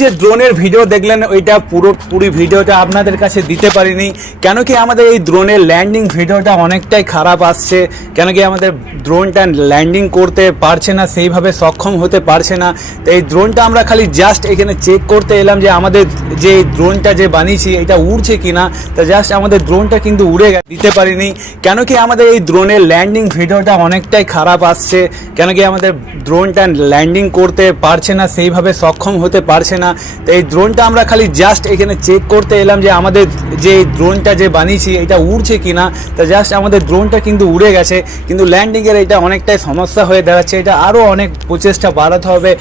যে ড্রোনের ভিডিও দেখলেন, ওইটা পুরোপুরি ভিডিওটা আপনাদের কাছে দিতে পারিনি। কেন কি আমাদের এই ড্রোনের ল্যান্ডিং ভিডিওটা অনেকটাই খারাপ আসছে? কেন কি আমাদের ড্রোনটা ল্যান্ডিং করতে পারছে না, সেইভাবে সক্ষম হতে পারছে না? তো এই ড্রোনটা আমরা খালি জাস্ট এখানে চেক করতে এলাম যে আমাদের যে ড্রোনটা যে বানিয়েছি, এটা উড়ছে কিনা? তা জাস্ট আমাদের ড্রোনটা কিন্তু উড়ে দিতে পারিনি। কেন কি আমাদের এই ড্রোনের ল্যান্ডিং ভিডিওটা অনেকটাই খারাপ আসছে? কেন কি আমাদের ড্রোনটা ল্যান্ডিং করতে পারছে না, সেইভাবে সক্ষম হতে পারছে না। তো এই ড্রোনটা আমরা খালি জাস্ট এখানে চেক করতে এলাম যে আমাদের যে ড্রোনটা যে বানিয়েছি, এটা উড়ছে কি না তা জাস্ট আমাদের ড্রোনটা কিন্তু উড়ে গেছে। কিন্তু ল্যান্ডিংয়ের এটা অনেকটাই সমস্যা হয়ে দাঁড়াচ্ছে। এটা আরও অনেক প্রচেষ্টা বাড়াতে হবে।